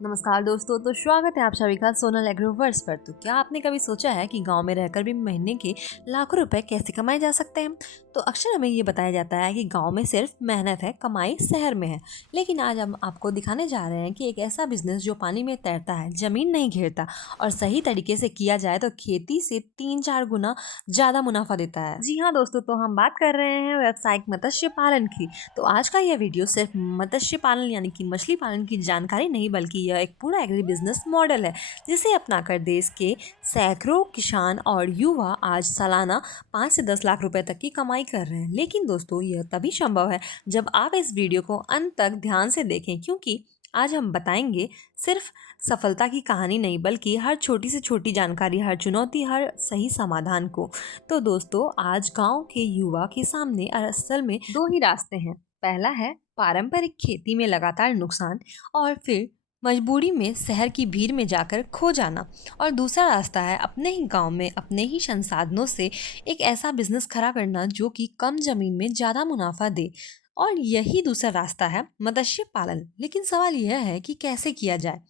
नमस्कार दोस्तों, तो स्वागत है आप सभी का सोनल एग्रोवर्स पर। तो क्या आपने कभी सोचा है कि गांव में रहकर भी महीने के लाखों रुपए कैसे कमाए जा सकते हैं। तो अक्सर हमें ये बताया जाता है कि गांव में सिर्फ मेहनत है, कमाई शहर में है। लेकिन आज हम आपको दिखाने जा रहे हैं कि एक ऐसा बिजनेस जो पानी में तैरता है, जमीन नहीं घेरता और सही तरीके से किया जाए तो खेती से 3-4 गुना ज्यादा मुनाफा देता है। जी हाँ दोस्तों, तो हम बात कर रहे हैं व्यावसायिक मत्स्य पालन की। तो आज का यह वीडियो सिर्फ मत्स्य पालन यानी कि मछली पालन की जानकारी नहीं, बल्कि यह एक पूरा एग्री बिजनेस मॉडल है जिसे अपनाकर देश के सैकड़ों किसान और युवा आज सालाना 5 से 10 लाख रुपए तक की कमाई कर रहे हैं। लेकिन दोस्तों, यह तभी संभव है जब आप इस वीडियो को अंत तक ध्यान से देखें, क्योंकि आज हम बताएंगे सिर्फ सफलता की कहानी नहीं, बल्कि हर छोटी से छोटी जानकारी, हर चुनौती, हर सही समाधान को। तो दोस्तों, आज गांव के युवा के सामने असल में दो ही रास्ते हैं। पहला है पारंपरिक खेती में लगातार नुकसान और फिर मजबूरी में शहर की भीड़ में जाकर खो जाना, और दूसरा रास्ता है अपने ही गांव में अपने ही संसाधनों से एक ऐसा बिजनेस खड़ा करना जो कि कम जमीन में ज़्यादा मुनाफा दे। और यही दूसरा रास्ता है मत्स्य पालन। लेकिन सवाल यह है कि कैसे किया जाए,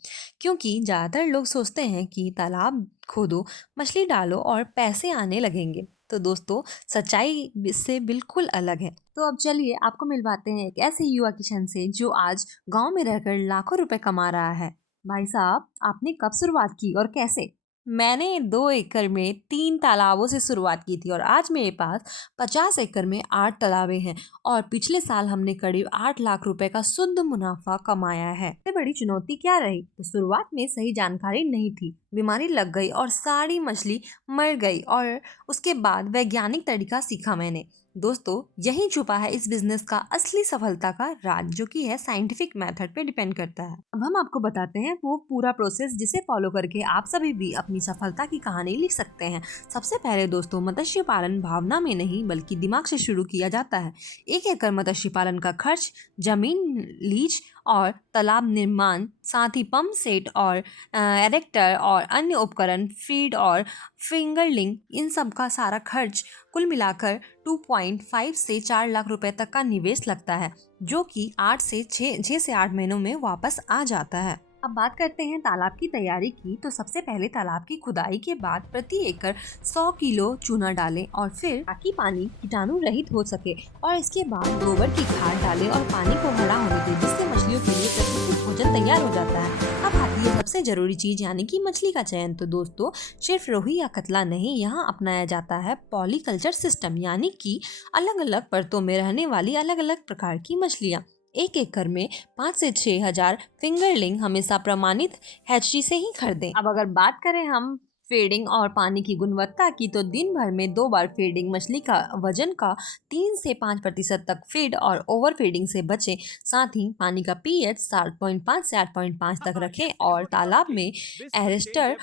क्योंकि ज़्यादातर लोग सोचते हैं कि तालाब खोदो, मछली डालो और पैसे आने लगेंगे। तो दोस्तों, सच्चाई इससे बिल्कुल अलग है। तो अब चलिए आपको मिलवाते हैं एक ऐसे युवा किसान से जो आज गांव में रहकर लाखों रुपए कमा रहा है। भाई साहब, आपने कब शुरुआत की और कैसे? मैंने 2 एकड़ में 3 तालाबों से शुरुआत की थी और आज मेरे पास 50 एकड़ में 8 तालाबे हैं। और पिछले साल हमने करीब 8 लाख रुपए का शुद्ध मुनाफा कमाया है। सबसे बड़ी चुनौती क्या रही? तो शुरुआत में सही जानकारी नहीं थी, बीमारी लग गई और सारी मछली मर गई। और उसके बाद वैज्ञानिक तरीका सीखा मैंने। दोस्तों, यही छुपा है इस बिजनेस का असली सफलता का राज, जो कि है साइंटिफिक मेथड पे डिपेंड करता है। अब हम आपको बताते हैं वो पूरा प्रोसेस जिसे फॉलो करके आप सभी भी अपनी सफलता की कहानी लिख सकते हैं। सबसे पहले दोस्तों, मत्स्य पालन भावना में नहीं बल्कि दिमाग से शुरू किया जाता है। 1 एकड़ मत्स्य पालन का खर्च, जमीन लीज और तालाब निर्माण, साथ ही पंप सेट और एरेक्टर और अन्य उपकरण, फीड और फिंगरलिंग, इन सब का सारा खर्च कुल मिलाकर 2.5 से 4 लाख रुपए तक का निवेश लगता है, जो कि 6 से 8 महीनों में वापस आ जाता है। अब बात करते हैं तालाब की तैयारी की। तो सबसे पहले तालाब की खुदाई के बाद प्रति एकड़ 100 किलो चूना डालें और फिर ताकि पानी कीटाणु रहित हो सके, और इसके बाद गोबर की खाद डालें और पानी को हरा होने दें, जिससे मछलियों के लिए प्रतिकूल भोजन तैयार हो जाता है। अब आती है सबसे जरूरी चीज, यानी कि मछली का चयन। तो दोस्तों, सिर्फ रोही या कतला नहीं, यहाँ अपनाया जाता है पॉलीकल्चर सिस्टम, यानी कि अलग अलग परतों में रहने वाली अलग अलग प्रकार की मछलियाँ। 1 एकड़ में 5 से 6 हजार फिंगरलिंग हमेशा प्रमाणित हैचरी से ही खरीदें। अब अगर बात करें हम फीडिंग और पानी की गुणवत्ता की, तो दिन भर में 2 बार फीडिंग, मछली का वजन का 3 से 5% तक फीड और ओवर फीडिंग से बचें। साथ ही पानी का पीएच 7.5 से 8.5 तक रखें और तालाब में एरेक्टर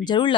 जरूर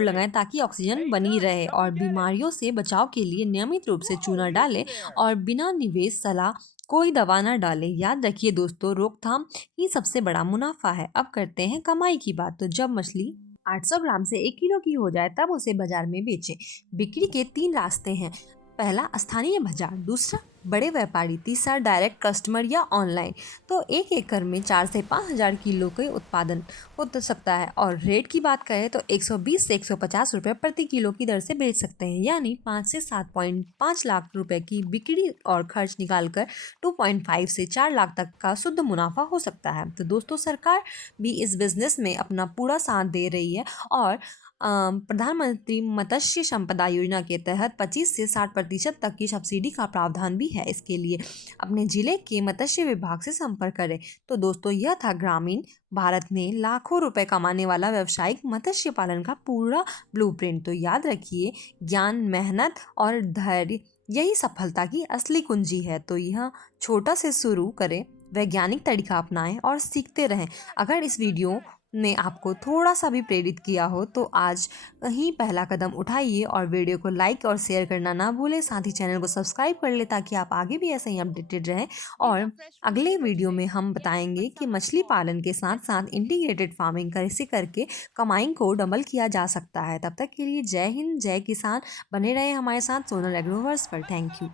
लगाएं ताकि ऑक्सीजन बनी रहे। और बीमारियों से बचाव के लिए नियमित रूप से चूना डालें और बिना निवेश सलाह कोई दवा न डालें। याद रखिए दोस्तों, रोकथाम ही सबसे बड़ा मुनाफा है। अब करते हैं कमाई की बात। तो जब मछली 800 ग्राम से 1 किलो की हो जाए तब उसे बाजार में बेचें। बिक्री के 3 रास्ते हैं। पहला स्थानीय बाजार, दूसरा बड़े व्यापारी, तीसरा डायरेक्ट कस्टमर या ऑनलाइन। तो 1 एकड़ में 4 से 5 हजार किलो के उत्पादन हो तो सकता है। और रेट की बात करें तो 120 से 150 रुपये प्रति किलो की दर से बेच सकते हैं, यानी 5 से 7.5 लाख रुपए की बिक्री और खर्च निकालकर 2.5 से 4 लाख तक का शुद्ध मुनाफा हो सकता है। तो दोस्तों, सरकार भी इस बिजनेस में अपना पूरा साथ दे रही है और प्रधानमंत्री मत्स्य संपदा योजना के तहत 25 से 60% तक की सब्सिडी का प्रावधान भी है। इसके लिए अपने जिले के मत्स्य विभाग से संपर्क करें। तो दोस्तों, यह था ग्रामीण भारत में लाखों रुपए कमाने वाला व्यवसायिक मत्स्य पालन का पूरा ब्लूप्रिंट। तो याद रखिए, ज्ञान, मेहनत और धैर्य यही सफलता की असली कुंजी है। तो यह छोटा से शुरू करें, वैज्ञानिक तरीका अपनाएं और सीखते रहें। अगर इस वीडियो ने आपको थोड़ा सा भी प्रेरित किया हो तो आज ही पहला कदम उठाइए और वीडियो को लाइक और शेयर करना ना भूलें। साथ ही चैनल को सब्सक्राइब कर ले ताकि आप आगे भी ऐसे ही अपडेटेड रहें। और अगले वीडियो में हम बताएंगे कि मछली पालन के साथ साथ इंटीग्रेटेड फार्मिंग कैसे करके कमाई को डबल किया जा सकता है। तब तक के लिए जय हिंद, जय किसान। बने रहे हमारे साथ सोनल एग्रोवर्स पर। Thank you.